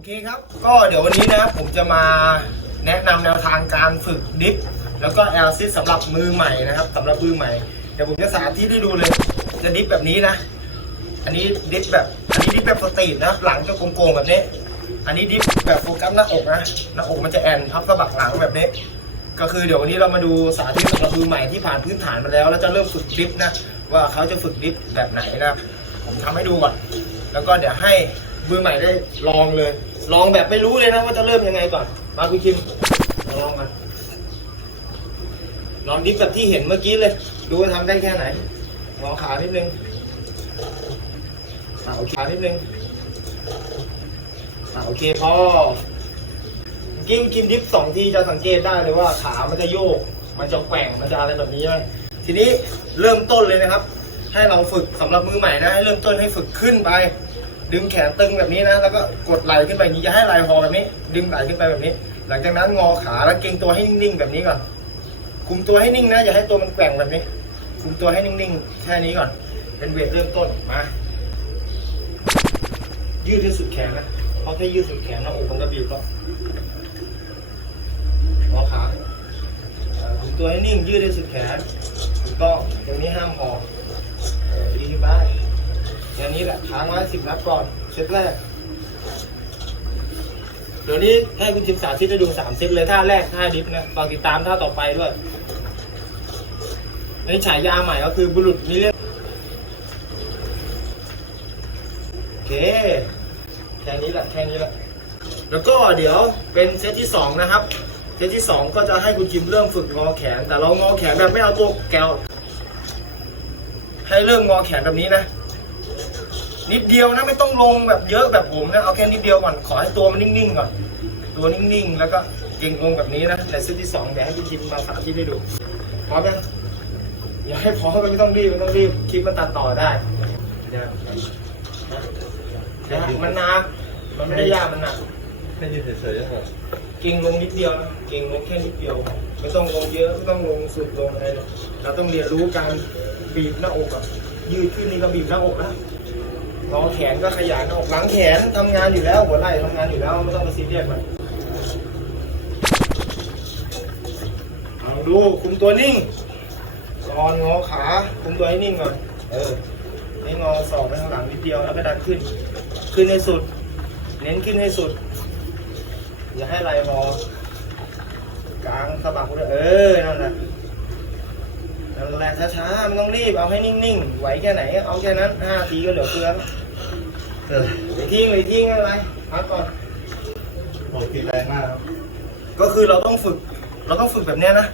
อเคครับ ก็เดี๋ยววันนี้นะผมจะมาแนะนำแนวทางการฝึกดิฟแล้วก็แอลซิสสำหรับมือใหม่นะครับสำหรับมือใหม่ เดี๋ยวผมจะสาธิตให้ดูเลย จะดิฟแบบนี้นะ อันนี้ดิฟแบบ อันนี้ดิฟแบบสตรีทนะ หลังจะโกงๆแบบนี้ อันนี้ดิฟแบบโฟกัสหน้าอกนะ หน้าอกมันจะแอนพับสะบักหลังแบบนี้ ก็คือเดี๋ยววันนี้เรามาดูสาธิตสำหรับมือใหม่ที่ผ่านพื้นฐานมาแล้ว แล้วจะเริ่มฝึกดิฟนะ ว่าเขาจะฝึกดิฟแบบไหนนะ ผมทำให้ดูก่อน แล้วก็เดี๋ยวให้ มือใหม่ได้ลองเลย ลองแบบไม่รู้เลยนะว่าจะเริ่มยังไงก่อน มาคุณคิมลองกันลองดิฟแบบที่เห็นเมื่อกี้เลย ดูว่าทำได้แค่ไหนงอขานิดนึงอ่าโอเคขานิดนึงโอเคพอเมื่อกี้คุณคิมดิฟสองทีจะสังเกตได้เลยว่าขามันจะโยก มันจะแกว่ง มันจะอะไรแบบนี้ใช่ไหมทีนี้เริ่มต้นเลยนะครับ ให้เราฝึกสำหรับมือใหม่นะให้เริ่มต้นให้ฝึกขึ้นไป ดึงแขนตึงแบบนี้นะ แล้วก็กดไหล่ขึ้นไปอย่างนี้อย่าให้ไหล่หอแบบนี้ ดึงไหล่ขึ้นไปแบบนี้ หลังจากนั้นงอขาแล้วเกรงตัวให้นิ่งๆแบบนี้ก่อน คุมตัวให้นิ่งนะ อย่าให้ตัวมันแกว่งแบบนี้ คุมตัวให้นิ่งๆ แค่นี้ก่อน เป็นเวทเริ่มต้น มา ยืดที่สุดแขนนะ เพราะถ้ายืดสุดแขนน้าอกมันก็บีบแล้วงอขาคุมตัวให้นิ่ง ยืดที่สุดแขนถูกต้องตรงนี้ห้ามหอเออดีขึ้นไป แค่นี้แหละค้างไว้สิบนัดก่อนเซตแรก เดี๋ยวนี้ให้คุณจิมสาธิตให้ดูสามเซตเลยท่าแรกท่าดิฟนะฝากติดตามท่าต่อไปด้วยในฉายาใหม่ก็คือบุรุษมีเรื่องโอเค แค่นี้แหละแค่นี้แหละแล้วก็เดี๋ยวเป็นเซตที่สองนะครับ เซตที่สองก็จะให้คุณจิมเริ่มฝึกงอแขน แต่เรางอแขนแบบไม่เอาตัวแกวให้เริ่มงอแขนแบบนี้นะ นิดเดียวนะไม่ต้องลงแบบเยอะแบบผมนะเอาแค่นิดเดียวก่อนขอให้ตัวมันนิ่งๆก่อนตัวนิ่งๆ แล้วก็เก่งลงแบบนี้นะแต่เซตที่สองเดี๋ยวให้พี่คิมมาสาธิตให้ดูพร้อมยังอย่าให้พร้อมไปไม่ต้องรีบไม่ต้องรีบคลิปมันตัดต่อได้เดี๋ยวนะเดี๋ยวมันหนักมันไม่ได้ยากมันหนักให้ยืนเฉยๆยังไงเก่งลงนิดเดียวนะเก่งลงแค่นิดเดียว ไม่ต้องลงเยอะไม่ต้องลงสุดลงอะไรเลยเราต้องเรียนรู้การบีบหน้าอกอะยืดขึ้นนี่ก็บีบหน้าอกนะ งอแขนก็ขยายหน้าอกหลังแขนทำงานอยู่แล้วหัวไหล่ทำงานอยู่แล้วไม่ต้องไปซีเรียสมันเอาดูคุมตัวนิ่งงอนงอขาคุมตัวให้นิ่งก่อนเออให้งอศอกไปข้างหลังนิดเดียวแล้วก็ดันขึ้น ขึ้นให้สุด เน้นขึ้นให้สุด อย่าให้ไหล่พอกลางสะบักเลยเออนั่นแหละ นั่นแหละช้าๆไม่ต้องรีบเอาให้นิ่งๆไหวแค่ไหนเอาแค่นั้นห้าทีก็เหลือเฟือแล้วเออไปทิ้งไปทิ้งอะไรพักก่อนออกกินแรงมากครับก็คือเราต้องฝึก เราต้องฝึกแบบเนี้ยนะ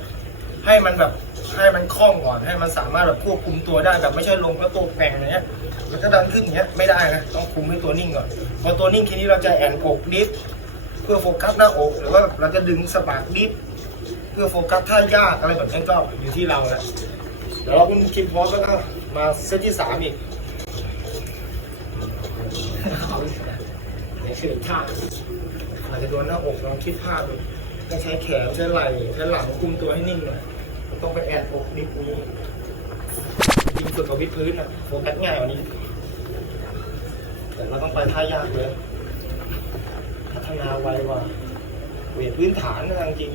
ให้มันแบบให้มันคล่องก่อน ให้มันสามารถแบบควบคุมตัวได้แบบไม่ใช่ลงแล้วตัวแกว่งอย่างเงี้ยแล้วก็ดันขึ้นอย่างเงี้ยไม่ได้นะต้องคุมให้ตัวนิ่งก่อนพอตัวนิ่งทีนี้เราจะแอนอกดิฟเพื่อโฟกัสหน้าอกหรือว่าเราจะดึงสะบักดิฟเพื่อโฟกัสท่ายากอะไรแบบนั้นก็อยู่ที่เรานะ เดี๋ยวเราคุณคิมพอแล้วก็มาเซตที่สามอีกเอาอีกนะนี่คือท่าอาจจะโดนหน้าอกลองคิดภาพดูต้องใช้แขนใช้ไหล่ใช้หลังคุมตัวให้นิ่งหน่อยต้องไปแอดอกนิดนี้จริงฝึกกับวิดพื้นอะโฟกัสง่ายกว่านี้ แต่เราต้องไปท่ายากเลยพัฒนาไวกว่าเวทพื้นฐานนะจริง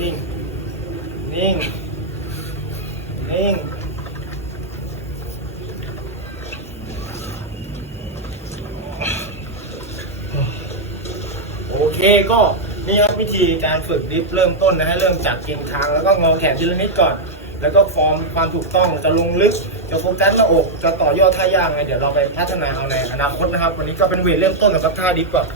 นิ่ง นิ่ง นิ่ง โอ เคก็นี่ครับวิธีการฝึกดิฟเริ่มต้นนะฮะเริ่มจากเกรงคางแล้วก็งอแขนทีละนิดก่อน แล้วก็ฟอร์มความถูกต้องจะลงลึกจะโฟกัสหน้าอกจะต่อยอดท่ายากไงเดี๋ยวเราไปพัฒนาเอาในอนาคตนะครับ วันนี้ก็เป็นเวทเริ่มต้นกับท่าดิฟก่อน